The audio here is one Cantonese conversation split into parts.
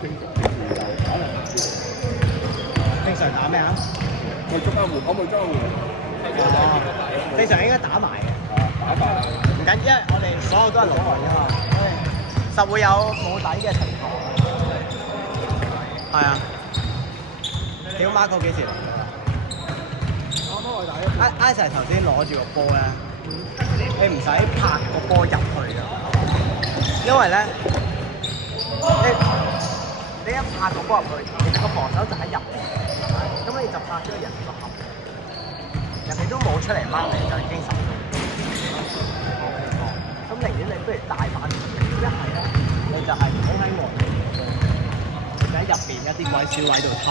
正常打咩啊？我中間換，可唔可以將換？正常應該打埋嘅。打埋。唔緊，因為我哋所有都係老來啫嘛，實會有冇底嘅情況。係啊。屌 Marco 幾時嚟㗎？啱啱我打一。Ice 頭先攞住個波咧，你唔使拍個波入去㗎，因為咧，你一拍個波入去，其實個防守就喺入邊，咁你就拍咗人個盒，人哋都冇出嚟掹你就已經守到。咁寧願你不如大膽啲，一係咧你就係唔好喺外邊，你就喺入邊一啲鬼小位度偷。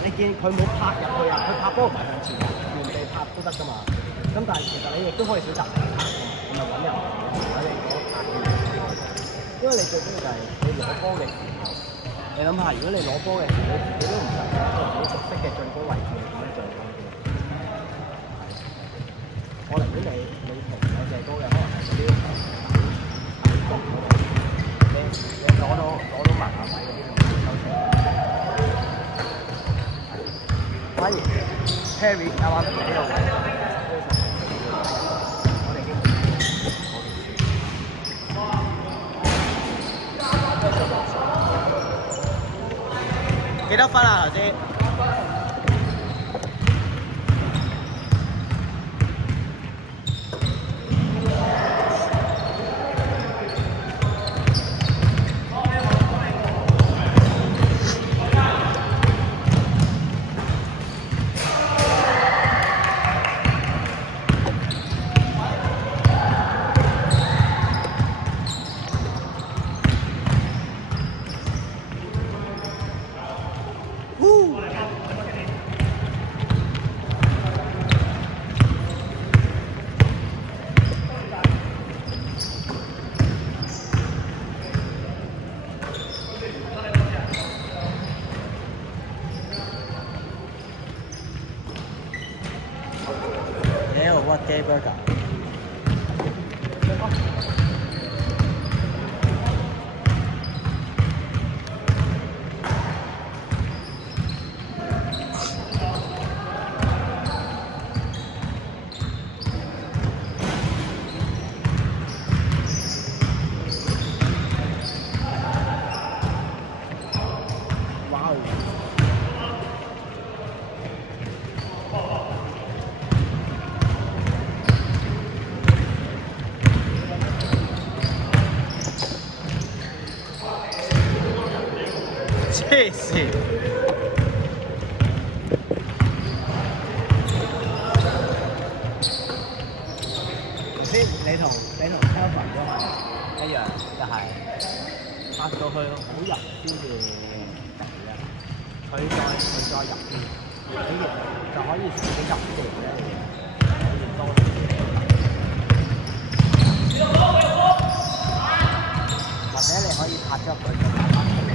你見佢冇拍入去啊，佢拍波埋向前，原地拍都得㗎嘛。咁但係其實你亦都可以選擇唔拍，咁咪揾人揾你嗰個拍嘅人。因為你最緊要就係你攞波嘅時候，你諗下，如果你攞波嘅時候，你自己都唔實一個好熟悉嘅進攻位置，點樣進攻嘅？我寧願你同我射高嘅，可能係嗰啲底角嗰度，你攞到埋下位嗰啲，你唔收射。反而 Harry 啱啱喺度位，我哋已經幾多分啊頭先？What gay burger？哇哦！黐線！頭先你同 Kelvin 都係一樣，就係拍到去好入先至停嘅，佢再入啲，你其實就可以自己入啲嘅，可以多啲嘢。或者你可以拍咗佢就打翻出嚟。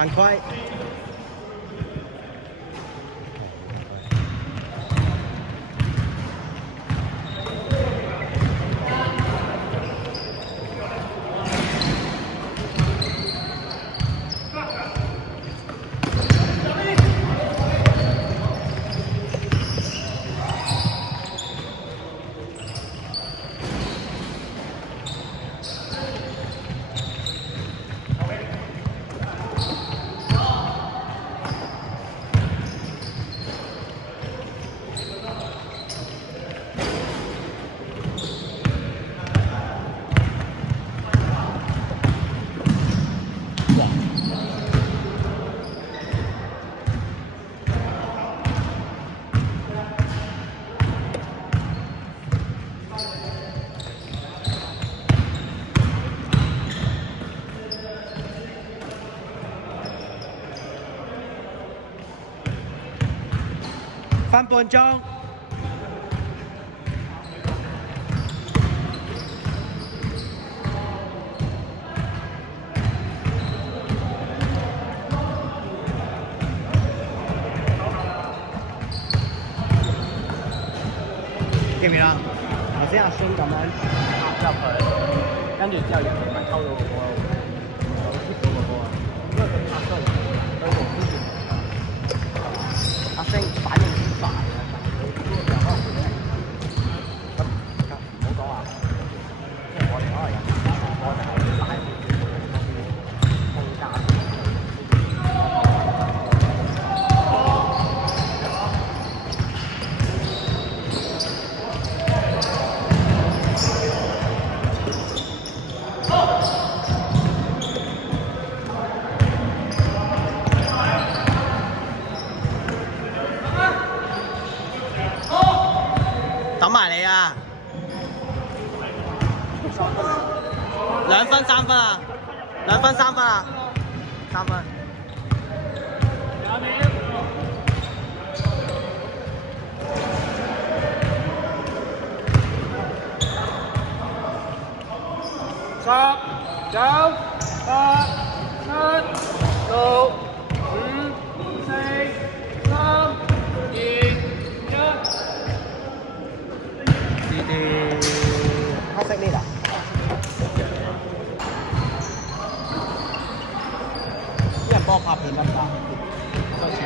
犯規。分半鐘。記唔記得？頭先阿孫咁樣插入去，跟住之後人哋咪偷到個波，有接到個波啊！因為佢插咗去冇之前，阿星反應好快啊！佢可能會咁唔好講話，即係我哋可能有我哋係拉少少空間。等埋你啊！2分3分啊！2分3分啊！3分。10、9、8、7、6、5、4、3、2、1。呢啲黑色呢度，啲人幫我拍片得唔得？收錢。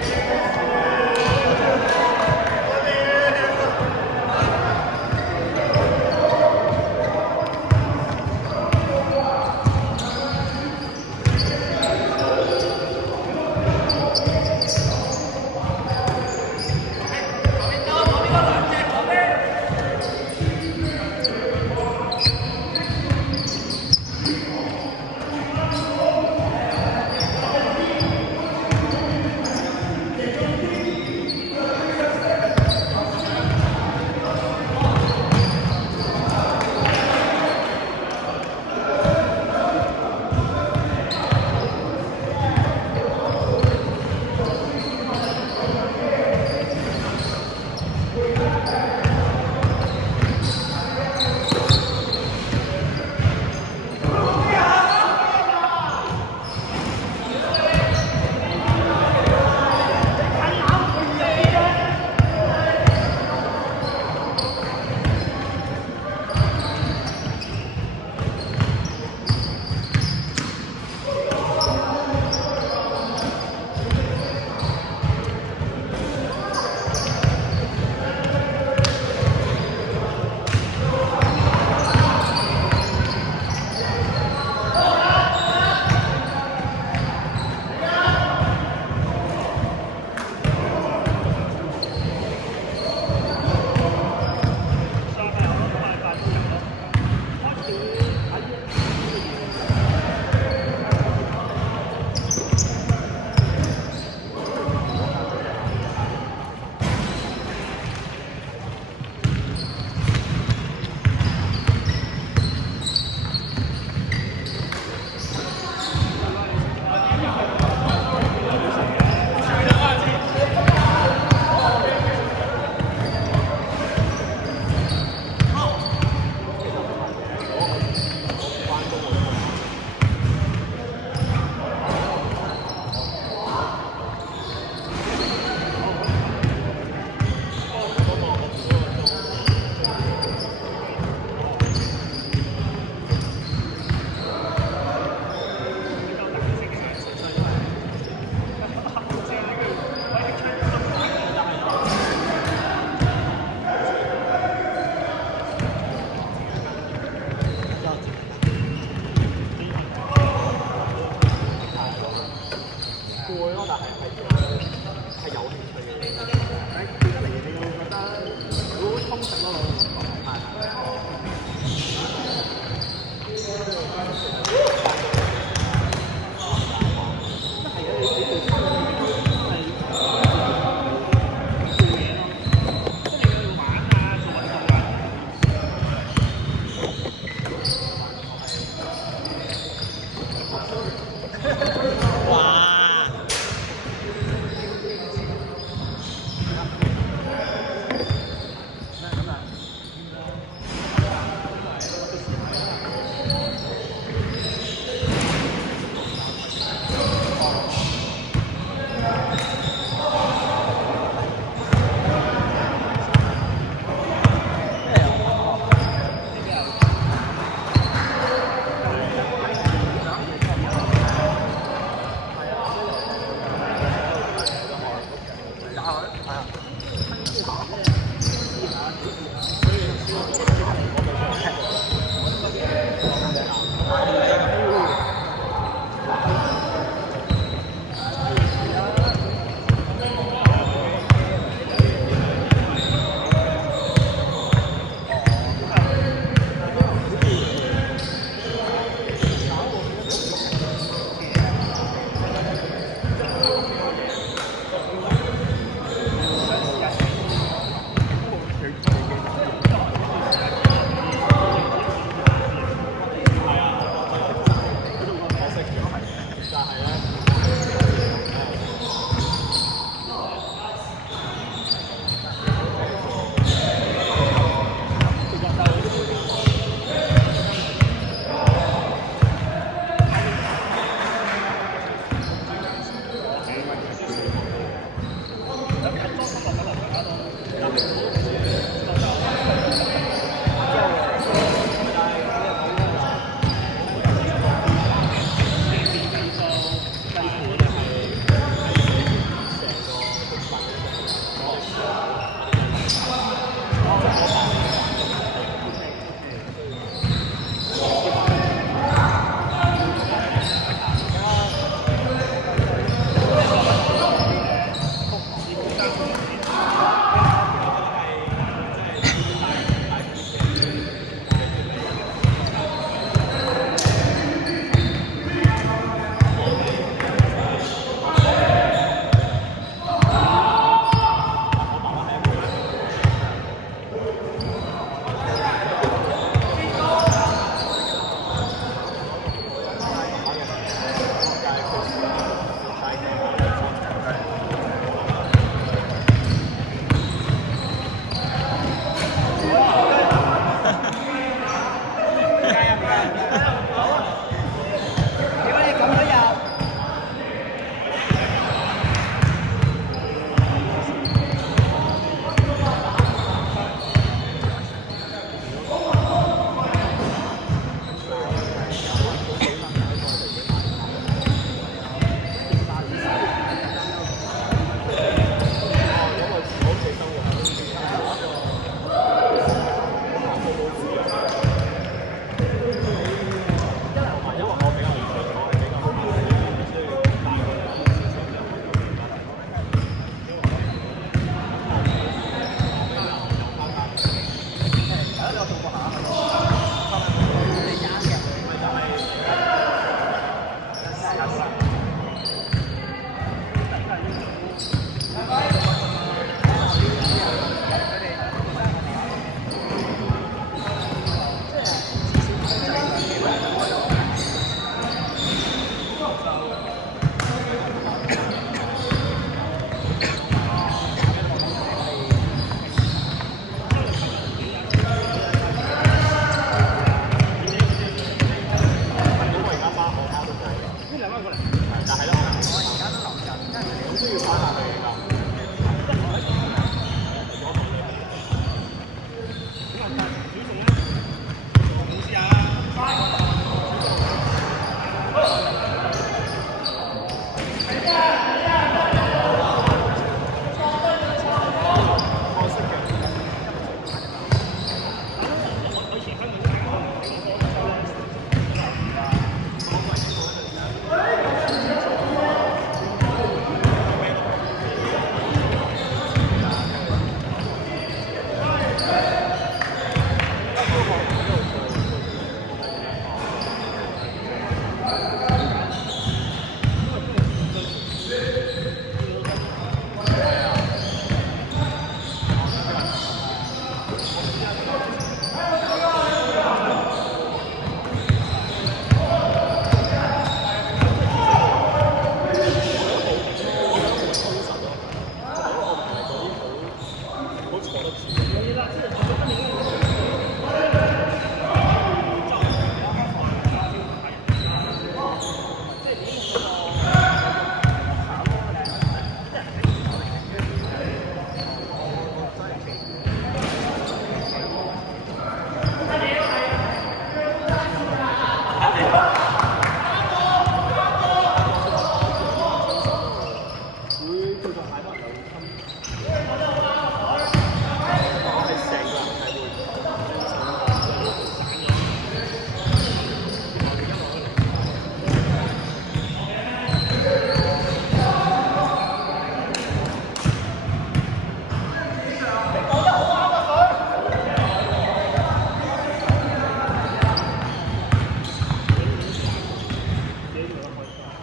如果你咁樣入。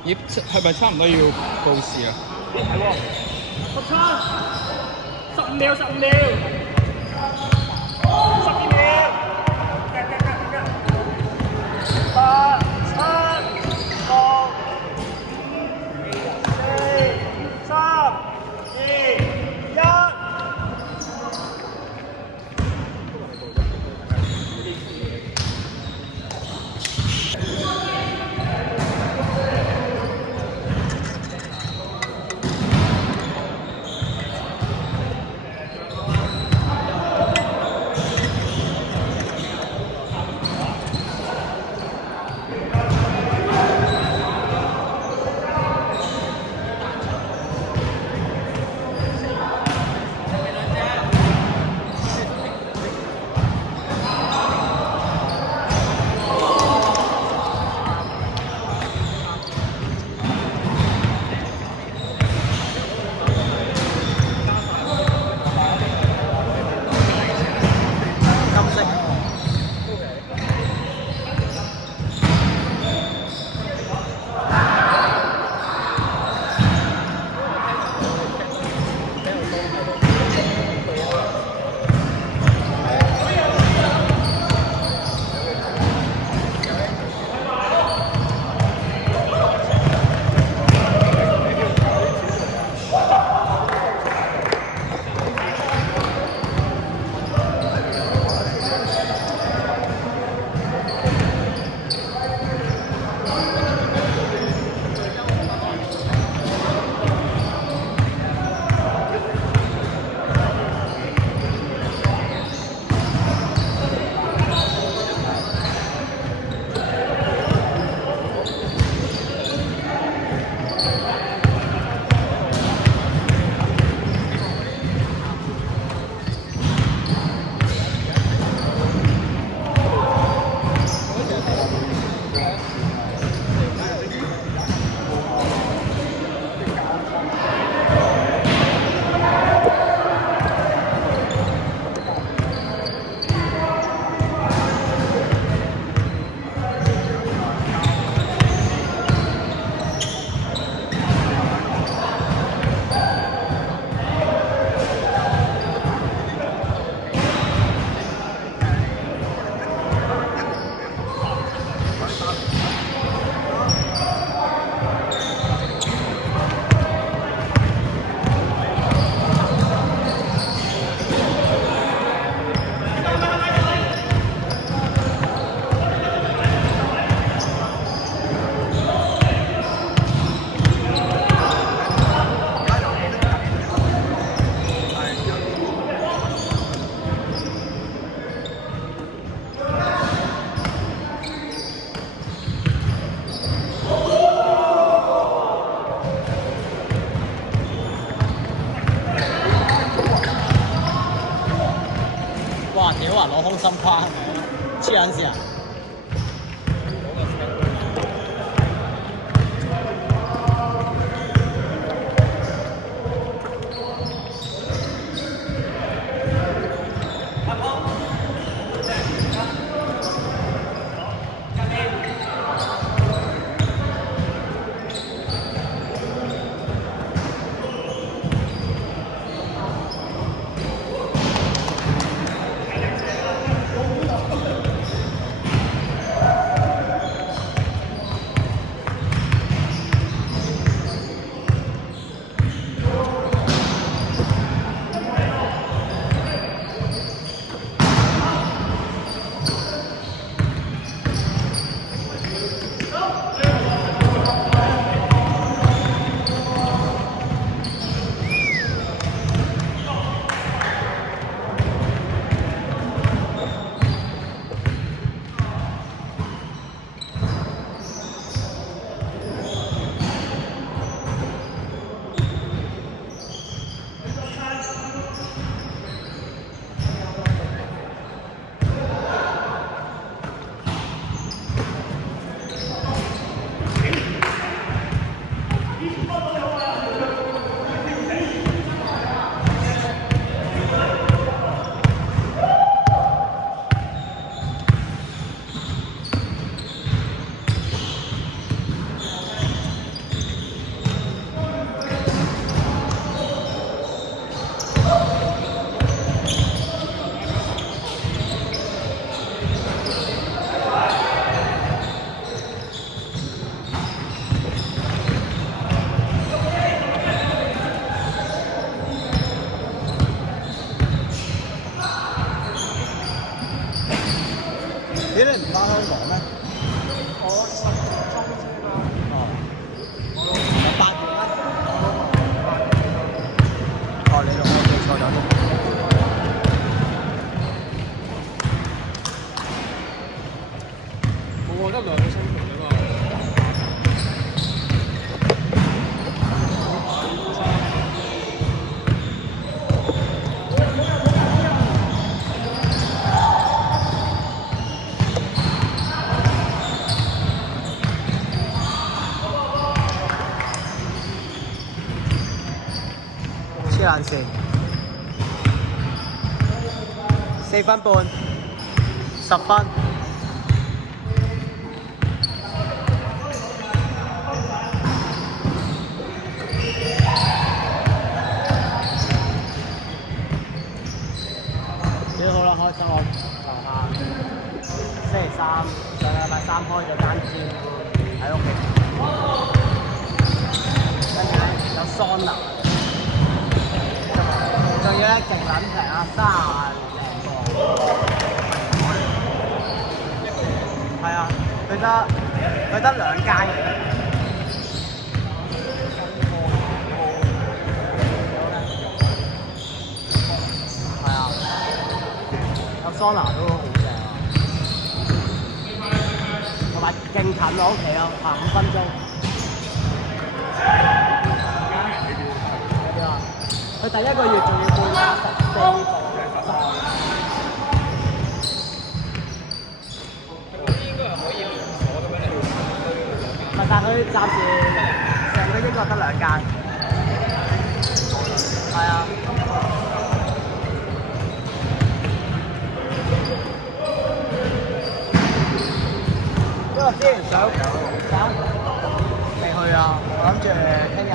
咦，係咪差唔多要報時啊？係喎，17，15秒，15秒，12秒，8、7、6、5、4、3、2、1。心框，黐撚線啊！點解你唔翻香港咩？我10週啫嘛。哦，有8月咩？哦，你我記錯咗添。我覺得2個星期啫嘛。黐撚線，4分半，10分。幾好啦，開心我樓下星期三上禮拜3開咗間 gym 喺屋企，跟住咧有桑拿。仲要咧勁撚平啊，30零個。係啊，佢得2間嘅。係啊，有桑拿都好正啊，同埋勁近我屋企咯，行5分鐘。佢第1個月仲要報14步壯。應該係可以連鎖咁樣嚟去。但係佢暫時成個英國得2間。係啊。因為之前想未去啊，我諗住聽日。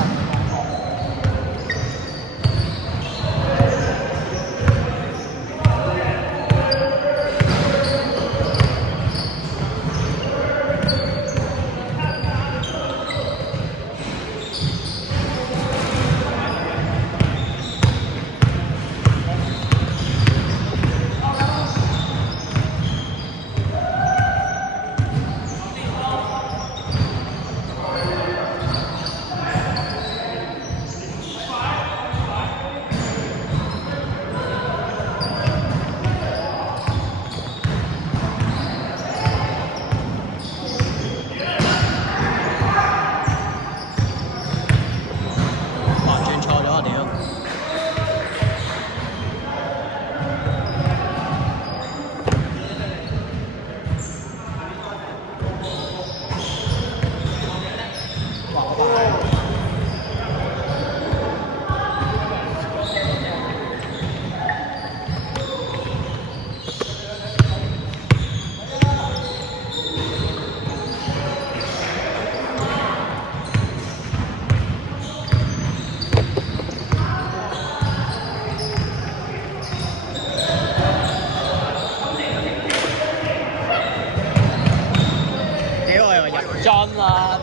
樽啊！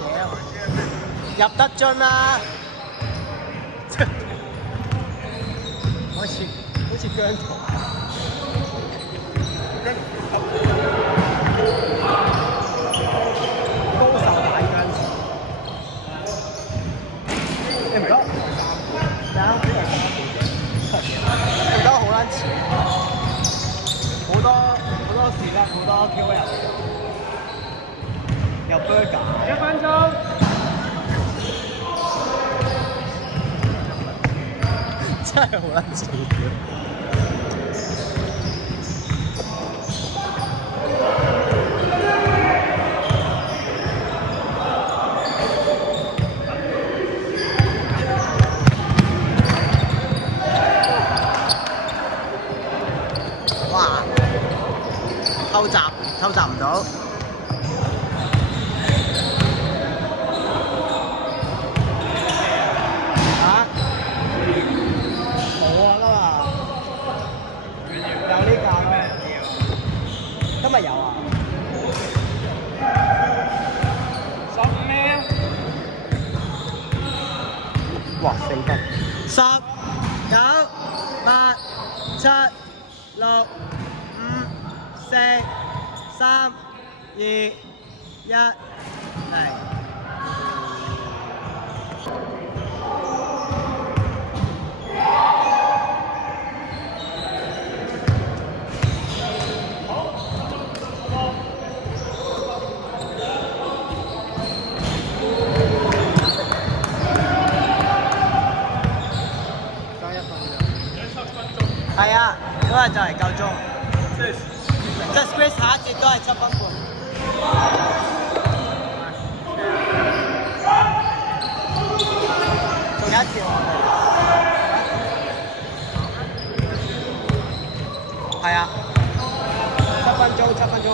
屌，入得樽啦！好似姜濤。高手大僵屍。你唔得？咩啊？你唔得好撚似，好多時咧，好多 KOL 有 burger。1分鐘。真係好撚似。哇！偷襲唔到。嚇？冇啊，今日有呢架咩？今日有啊15秒。哇，4分。10、9、8、7、6、5、4、3、2、1，嚟。係啊，嗰日就嚟夠鐘。即係 Squeeze 下一節都係7分半。仲有一條。係啊，7分鐘，我仲有7分鐘。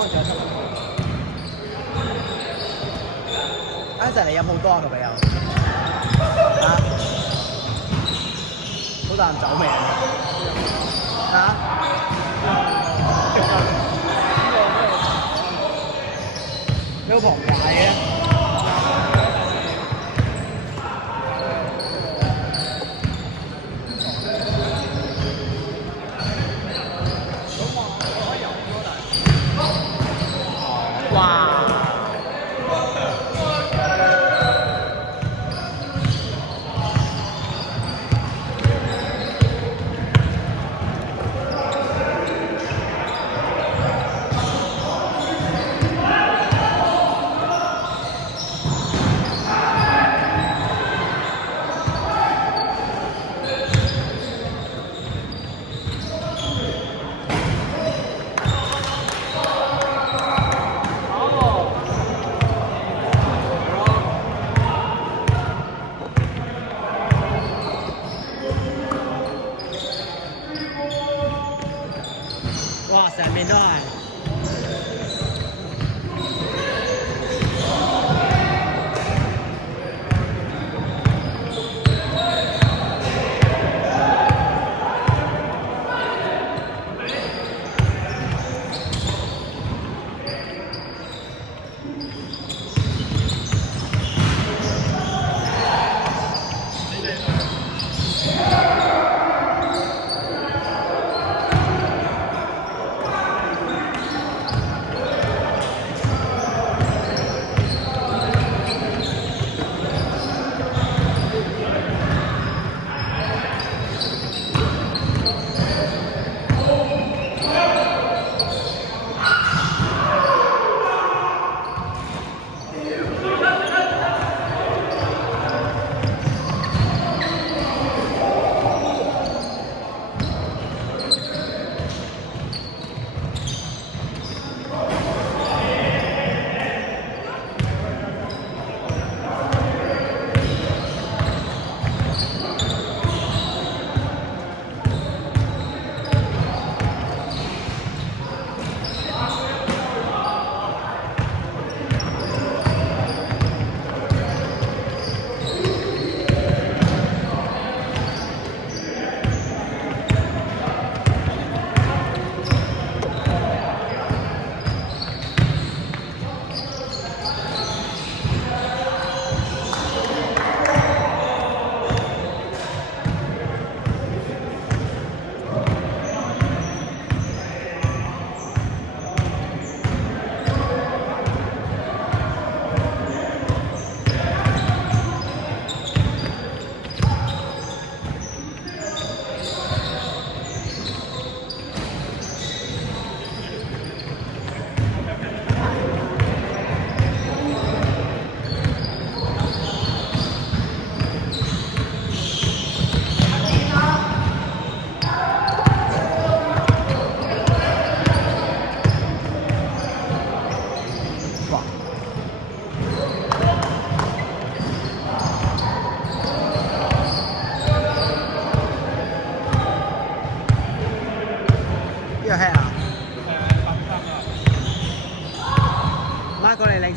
一陣嚟飲好多啊，個朋友。啊！好大陣酒味啊！嚇？你好龐大嘅。哇！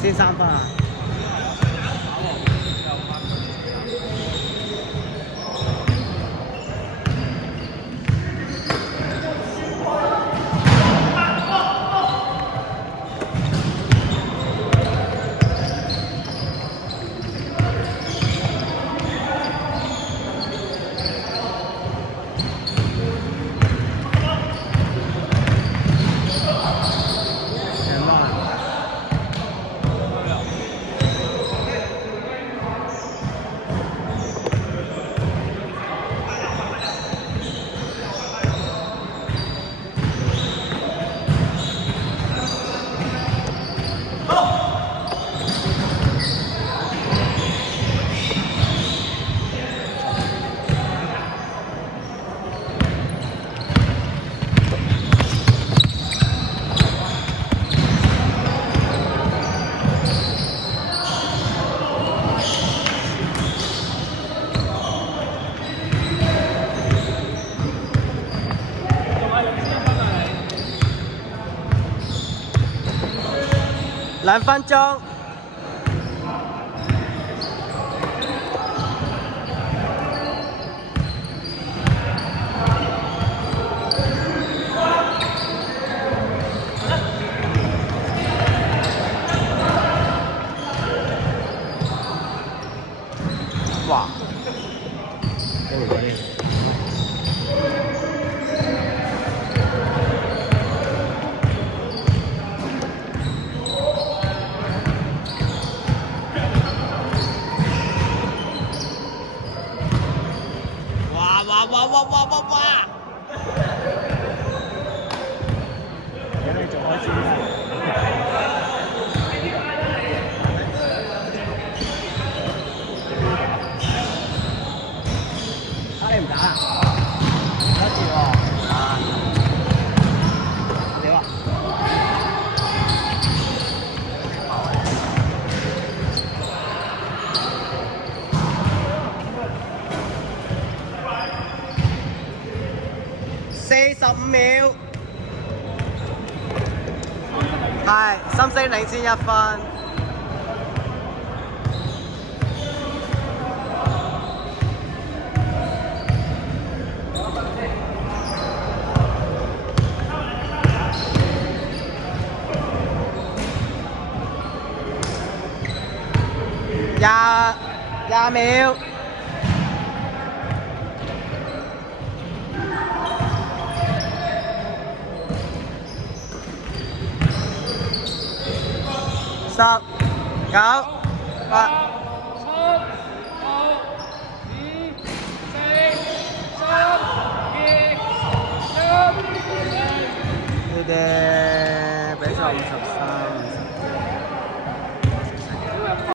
先3分啊！2分鐘。哇！好嗰啲。哇！有你仲開始啦！你唔打啊？得住喎！啊！點啊？45秒，係深色領先1分。20秒。10、9、8。